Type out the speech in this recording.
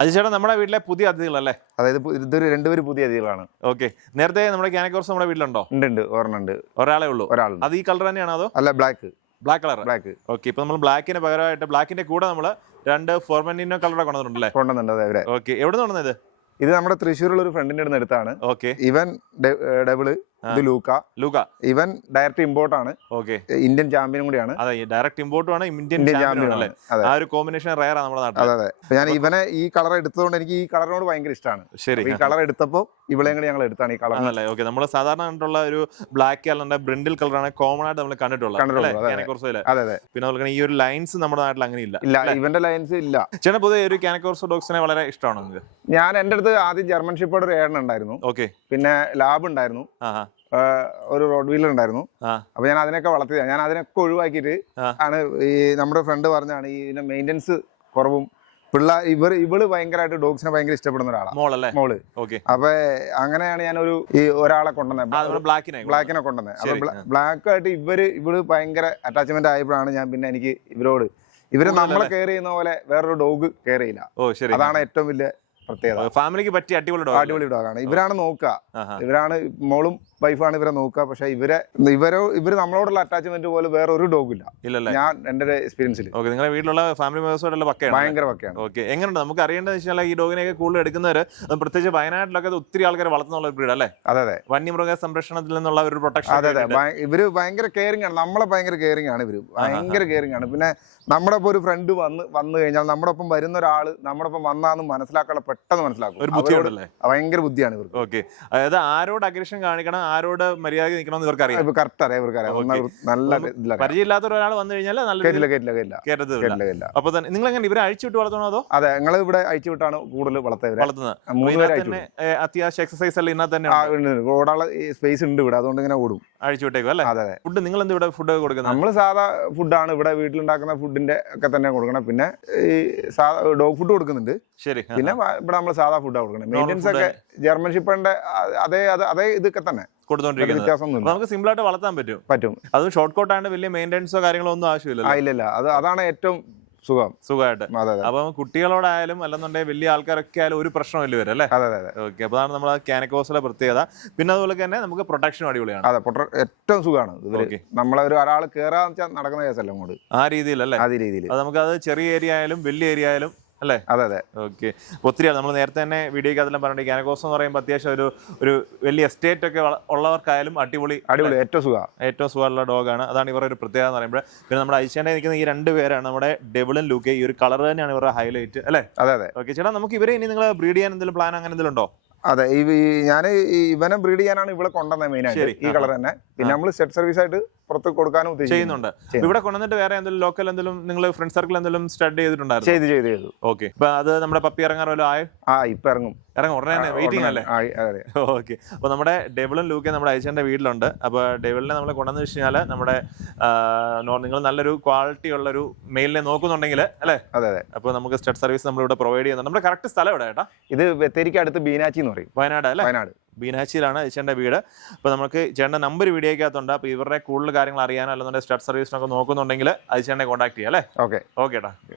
അജിച്ചേട്ടാ നമ്മുടെ വീട്ടിലെ പുതിയ അതിഥികളല്ലേ? അതായത് ഇതൊരു രണ്ടുപേര് പുതിയ അതിഥികളാണ്. ഓക്കെ, നേരത്തെ നമ്മുടെ ക്യാനക്കോർസ് നമ്മുടെ വീട്ടിലുണ്ടോ? ഉണ്ട്, ഒരെണ്ണുണ്ട്. ഒരാളേ ഉള്ളൂ? ഒരാളുണ്ട്. അത് ഈ കളർ തന്നെയാണോ അതോ? അല്ല, ബ്ലാക്ക് കളർ. ബ്ലാക്ക്. ഓക്കെ, ഇപ്പൊ നമ്മൾ ബ്ലാക്കിന് പകരമായിട്ട് ബ്ലാക്കിന്റെ കൂടെ നമ്മൾ രണ്ട് ഫോർമെന്റിനോ കളർ കൊണ്ടുവന്നിട്ടുണ്ടല്ലേ? കൊണ്ടുവന്നുണ്ട് അവരെ. ഓക്കെ, എവിടെ നിന്ന് കൊണ്ടുവന്നത്? ഇത് നമ്മുടെ തൃശ്ശൂരുള്ള ഒരു ഫ്രണ്ടിന്റെ അടുത്ത് എടുത്താണ്. ഓക്കെ, ഇവൻ ഡബിള്, ഇത് ലൂക്ക. ഇവൻ ഡയറക്റ്റ് ഇമ്പോർട്ട് ആണ്. ഓക്കെ, ഇന്ത്യൻ ചാമ്പ്യൻ കൂടിയാണ്. അതെ, ഡയറക്റ്റ് ഇമ്പോർട്ടും ആണ്, ഇന്ത്യൻ ചാമ്പ്യൻ ആണ്. ആ ഒരു കോമ്പിനേഷൻ റയർ ആണ് നമ്മുടെ നാട്ടിൽ. അതെ. ഞാൻ ഇവനെ ഈ കളർ എടുത്തതുകൊണ്ട് എനിക്ക് ഈ കളറിനോട് ഭയങ്കര ഇഷ്ടമാണ്. ശരി, ഈ കളർ എടുത്തപ്പോൾ ഇവളെയും കൂടി ഞങ്ങൾ എടുത്താണ് ഈ കളർ. ആണല്ലേ? ഓക്കെ, നമ്മൾ സാധാരണ കണ്ടിട്ടുള്ള ഒരു ബ്ലാക്ക് അല്ലാണ്ട് ബ്രിൻഡിൽ കളറാണ് കോമൺ ആയിട്ട് നമ്മൾ കണ്ടിട്ടുള്ളത്. അതെ. പിന്നെ അതുപോലെ ഈ ഒരു ലൈൻസ് നമ്മുടെ നാട്ടിൽ അങ്ങനെ ഇല്ല. ഇവന്റെ ലൈൻസ് ഇല്ല. ചേട്ടൻ പൊതുവെ ഒരു ക്യാനക്കോർസ് ഡോഗ്സിനെ വളരെ ഇഷ്ടമാണോ നിങ്ങൾക്ക്? ഞാൻ എന്റെ അടുത്ത് ആദ്യം ജർമ്മൻ ഷെപ്പേർഡ് ഒരു ഏഴെണ്ണം ഉണ്ടായിരുന്നു. ഓക്കെ, പിന്നെ ലാബ് ഉണ്ടായിരുന്നു, ഒരു റോഡ് വീലർ ഉണ്ടായിരുന്നു. അപ്പൊ ഞാൻ അതിനൊക്കെ വളർത്തിയതാണ്. ഞാൻ അതിനൊക്കെ ഒഴിവാക്കിയിട്ട് ആണ് ഈ നമ്മുടെ ഫ്രണ്ട് പറഞ്ഞാണ് ഈ മെയിൻ്റെനൻസ് കുറവും ഇവള് ഭയങ്കരമായിട്ട് ഡോഗ്സിനെ ഭയങ്കര ഇഷ്ടപ്പെടുന്ന ഒരാളാണ്, മോള്. അപ്പൊ അങ്ങനെയാണ് ഞാൻ ഒരാളെ കൊണ്ടുവന്നത്, ബ്ലാക്കിനെ കൊണ്ടുവന്നത്. അപ്പൊ ബ്ലാക്കായിട്ട് ഇവള് ഭയങ്കര അറ്റാച്ച്മെന്റ് ആയപ്പോഴാണ് ഞാൻ പിന്നെ എനിക്ക് ഇവര് നമ്മളെ കെയർ ചെയ്യുന്ന പോലെ വേറൊരു ഡോഗ് കെയർ ചെയ്യില്ല. അതാണ് ഏറ്റവും വലിയ പ്രത്യേകത. ഫാമിലിക്ക് പറ്റിയ അടിപൊളി ഡോഗാണ്. ഇവരാണ് നോക്കുക, ഇവരാണ് മോളും വൈഫാണ് ഇവരെ നോക്കുക. പക്ഷെ ഇവര് നമ്മളോടുള്ള അറ്റാച്ച്മെന്റ് പോലെ വേറെ ഒരു ഡോഗ് ഇല്ല, ഞാൻ എന്റെ എക്സ്പീരിയൻസിൽ. നിങ്ങളുടെ വീട്ടിലുള്ള ഫാമിലി മെമ്പേഴ്സോടുള്ള ഭയങ്കര പക്കയാണ്. ഓക്കെ, എങ്ങനെയുണ്ട്? നമുക്ക് അറിയേണ്ടത് വെച്ചാൽ ഈ ഡോഗിനെയൊക്കെ കൂടുതൽ എടുക്കുന്നവര്, പ്രത്യേകിച്ച് വയനാട്ടിലൊക്കെ ഒത്തിരി ആൾക്കാർ വളർത്തുന്നുള്ള ബ്രീഡ് അല്ലേ? അതെ. വന്യമൃഗ സംരക്ഷണത്തിൽ നിന്നുള്ള ഒരു പ്രൊട്ടക്ഷൻ. അതെ. ഇവര് ഭയങ്കര കെയറിംഗ് ആണ്, നമ്മളെ ഭയങ്കര കെയറിംഗ് ആണ്. ഇവര് ഭയങ്കര കെയറിംഗ് ആണ്. പിന്നെ നമ്മുടെ ഒപ്പം ഒരു ഫ്രണ്ട് വന്നു കഴിഞ്ഞാൽ നമ്മുടെ ഒപ്പം വരുന്ന ഒരാള് നമ്മുടെ ഒപ്പം വന്നാന്ന് മനസ്സിലാക്കാനുള്ള പെട്ടെന്ന് മനസ്സിലാക്കും. ഒരു ബുദ്ധിയുണ്ടല്ലേ? ഭയങ്കര ബുദ്ധിയാണ് ഇവർക്ക്. ഓക്കെ, അതായത് ആരോട് അഗ്രഷൻ കാണിക്കണം, ആരോട് മര്യാദ നിൽക്കണം ഇവർക്ക് അറിയാം. കറക്റ്റ് അറിയാം. നല്ല പരിചയമില്ലാത്ത ഒരാൾ വന്നു കഴിഞ്ഞാൽ കേട്ടില്ല. അപ്പൊ തന്നെ നിങ്ങൾ എങ്ങനെ ഇവരെ അഴിച്ചുവിട്ട് വളർത്തണോ അതോ? അതെ, ഞങ്ങൾ ഇവിടെ അഴിച്ചുവിട്ടാണ് കൂടുതൽ വളർത്തുന്നത്. അത്യാവശ്യം എക്സസൈസ് അല്ല ഇതിനകത്ത് തന്നെ ഓടാനുള്ള സ്പേസ് ഉണ്ട് ഇവിടെ, അതുകൊണ്ട് ഇങ്ങനെ ഓടും. അഴിച്ചുവിട്ടേക്കും അല്ലേ? അതെ. ഫുഡ് നിങ്ങൾ എന്ത് ഇവിടെ ഫുഡ് കൊടുക്കുന്നത്? നമ്മൾ സാധാ ഫുഡാണ് ഇവിടെ വീട്ടിലുണ്ടാക്കുന്ന ഫുഡിന്റെ ഒക്കെ തന്നെ കൊടുക്കണം. പിന്നെ ഈ ഡോഗ് ഫുഡ് കൊടുക്കുന്നുണ്ട്. ശരി. പിന്നെ ഇവിടെ നമ്മൾ സാധാ ഫുഡാണ് കൊടുക്കുന്നത്. മെയിൻ്റെനൻസ് ഒക്കെ ജർമ്മൻ ഷെപ്പേർഡിന്റെ അതേ ഇതൊക്കെ തന്നെ കൊടുത്തോണ്ടിരിക്കുന്നത്. നമുക്ക് സിമ്പിൾ ആയിട്ട് വളർത്താൻ പറ്റും. അത് ഷോർട്ട് കട്ട് ആയിട്ട് വലിയ മെയിൻ്റെനൻസോ കാര്യങ്ങളോ ഒന്നും ആവശ്യമില്ല. ഇല്ല, അതാണ് ഏറ്റവും സുഖമായിട്ട്. അപ്പൊ കുട്ടികളോടായാലും അല്ലെന്നുണ്ടെങ്കിൽ വലിയ ആൾക്കാരൊക്കെ ആയാലും ഒരു പ്രശ്നമില്ല വരും അല്ലേ? ഓക്കെ, അപ്പൊ അതാണ് നമ്മുടെ ക്യാനക്കോസിലെ പ്രത്യേകത. പിന്നെ അതുപോലെ തന്നെ നമുക്ക് പ്രൊട്ടക്ഷനും അടിപൊളിയാണ്. അതെ, ഏറ്റവും സുഖമാണ്. നമ്മളെ ഒരാൾ കേറാന്ന് വെച്ചാൽ നടക്കുന്ന കേസല്ല അങ്ങോട്ട്, ആ രീതിയിലല്ലേ? അതേ രീതിയിൽ. നമുക്ക് അത് ചെറിയ ഏരിയ ആയാലും വലിയ ഏരിയ ആയാലും അല്ലേ? അതെ. ഓക്കെ, ഒത്തിരിയാണ്. നമ്മൾ നേരത്തെ തന്നെ വീഡിയോക്ക് അതെല്ലാം പറഞ്ഞിട്ട് ക്യാനക്കോസ് എന്ന് പറയുമ്പോൾ അത്യാവശ്യം ഒരു വലിയ എസ്റ്റേറ്റ് ഒക്കെ ഉള്ളവർക്കായാലും അടിപൊളി ഏറ്റവും സുഖമുള്ള ഡോഗാണ്. അതാണ് ഇവരുടെ ഒരു പ്രത്യേകത എന്ന് പറയുമ്പോൾ. പിന്നെ നമ്മുടെ അയച്ചേണ്ട നിൽക്കുന്ന ഈ രണ്ട് പേരാണ് നമ്മുടെ ഡെവിളും ലൂക്കെ. ഈ ഒരു കളർ തന്നെയാണ് ഇവരുടെ ഹൈലൈറ്റ് അല്ലേ? അതെ. ഓക്കെ ചേട്ടാ, നമുക്ക് ഇവരെ ഇനി നിങ്ങൾ ബ്രീഡ് ചെയ്യാൻ എന്തെങ്കിലും പ്ലാൻ അങ്ങനെ എന്തെങ്കിലും ഉണ്ടോ? അതെ, ഞാൻ ഇവനെ ബ്രീഡ് ചെയ്യാനാണ് ഇവിടെ കൊണ്ടുവന്നത് മെയിനായിട്ട്, ഈ കളർ തന്നെ. പിന്നെ നമ്മൾ സെറ്റ് സർവീസ് ആയിട്ട് പുറത്ത് കൊടുക്കാനും ചെയ്യുന്നുണ്ട്. ഇവിടെ കൊണ്ടുവന്നിട്ട് വേറെ എന്തെങ്കിലും ലോക്കൽ എന്തെങ്കിലും നിങ്ങൾ ഫ്രണ്ട് സർക്കിൾ എന്തെങ്കിലും സ്റ്റഡ് ചെയ്തിട്ടുണ്ടായിരുന്നു? ചെയ്തു. ഓക്കെ, ഇപ്പൊ അത് നമ്മുടെ പപ്പി ഇറങ്ങാറല്ലോ ആയോ? ഇപ്പൊ ഇറങ്ങും ഉടനെ വെയിറ്റിംഗ് അല്ലേ? ഓക്കെ, അപ്പൊ നമ്മുടെ ഡെവിളും ലൂക്കെ നമ്മുടെ അയച്ചേന്റെ വീട്ടിലുണ്ട്. അപ്പൊ ഡെവിളിനെ നമ്മൾ കൊണ്ടുവന്ന് വെച്ച് കഴിഞ്ഞാൽ നമ്മുടെ നിങ്ങൾ നല്ലൊരു ക്വാളിറ്റി ഉള്ള ഒരു മെയിലിനെ നോക്കുന്നുണ്ടെങ്കിൽ അല്ലേ? അതെ. അപ്പൊ നമുക്ക് സ്റ്റഡ് സർവീസ് നമ്മളിവിടെ പ്രൊവൈഡ് ചെയ്യുന്നുണ്ട്. നമ്മുടെ കറക്റ്റ് സ്ഥലം എവിടെ ഏട്ടാ? ഇത് ബത്തേരിക്ക് അടുത്ത് ബീനാച്ചി എന്ന് പറയും. വയനാട് അല്ലേ? വയനാട് ബീനാച്ചിയിലാണ് അയച്ചേണ്ട വീട്. അപ്പോൾ നമുക്ക് ചേട്ടൻ്റെ നമ്പർ വീഡിയോക്കകത്തുണ്ട്. അപ്പോൾ ഇവരുടെ കൂടുതൽ കാര്യങ്ങൾ അറിയാനോ അല്ലെന്നുണ്ടെങ്കിൽ സ്റ്റഡ് സർവീസിനൊക്കെ നോക്കുന്നുണ്ടെങ്കിൽ അയച്ചേണ്ടെ കോൺടാക്ട് ചെയ്യാം അല്ലേ? ഓക്കെ ഏട്ടാ.